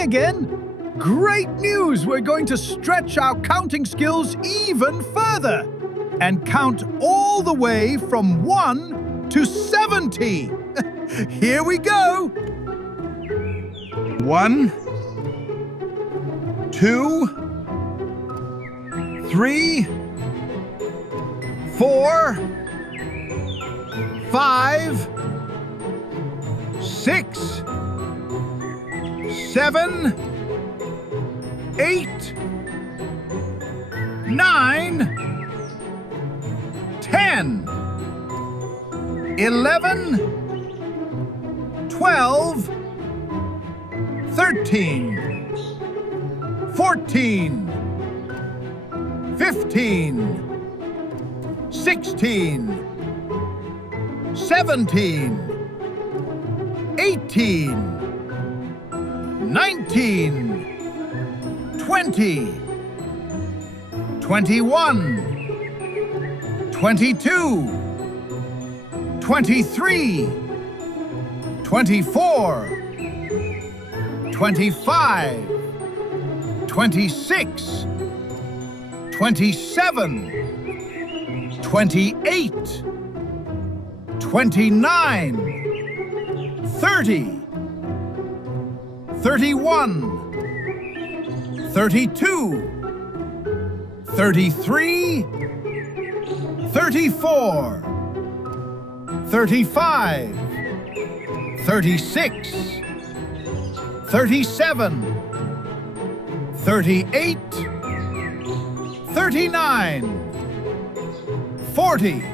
me again. Great news! We're going to stretch our counting skills even further and count all the way from 1 to 70. Here we go. 1, 2, 3, 4, 5, 6, 7, 8, 9, 10, 11, 12, 13, 14, 15, 16, 17, 18, 19, 20, 21, 22, 23, 24, 25, 26, 27, 28, 29, 30, 31, 32, 33, 34, 35, 36, 37, 38, 39, 40,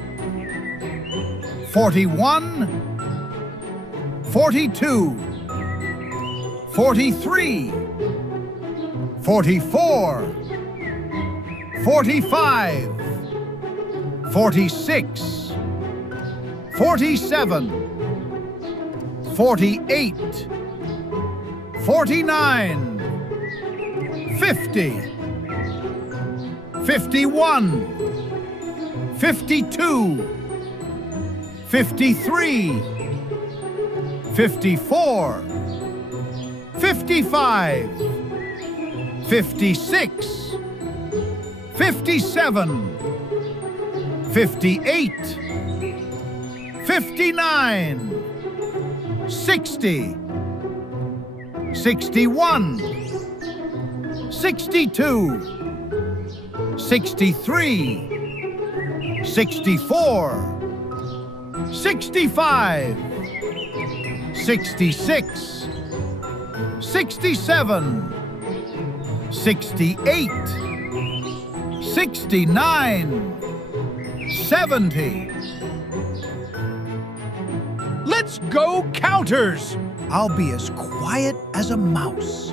41, 42, 43, 44, 45, 46, 47, 48, 49, 50, 51, 52, 53, 54, 55, 56, 57, 58, 59, 60, 61, 62, 63, 64, 65, 66, 67, 68, 69, 70. Let's go, counters! I'll be as quiet as a mouse.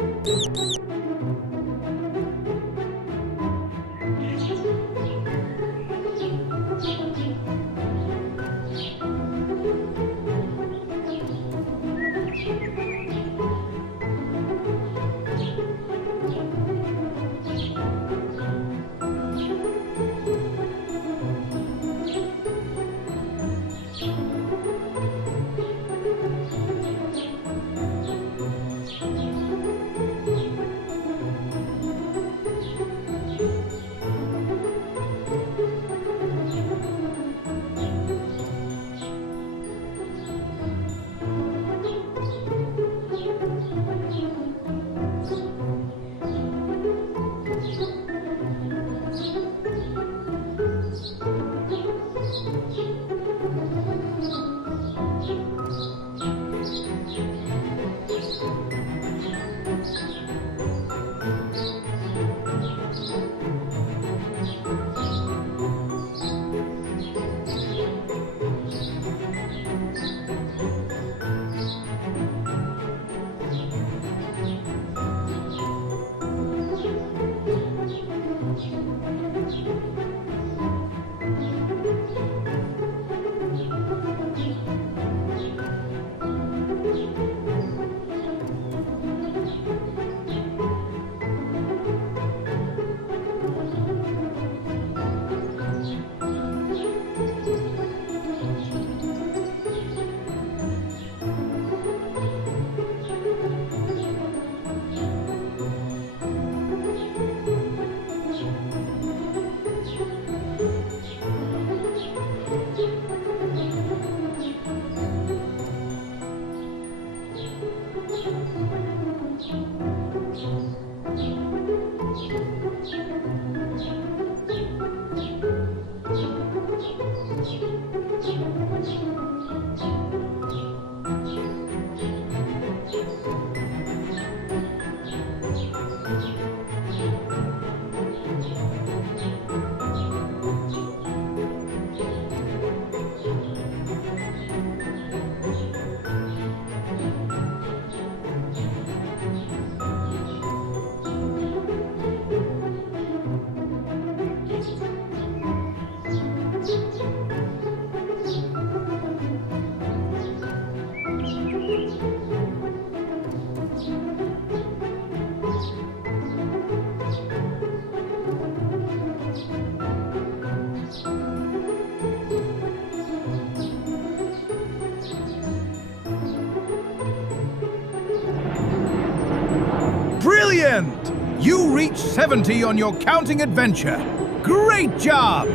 Brilliant! You reached 70 on your counting adventure. Great job!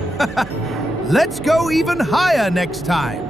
Let's go even higher next time.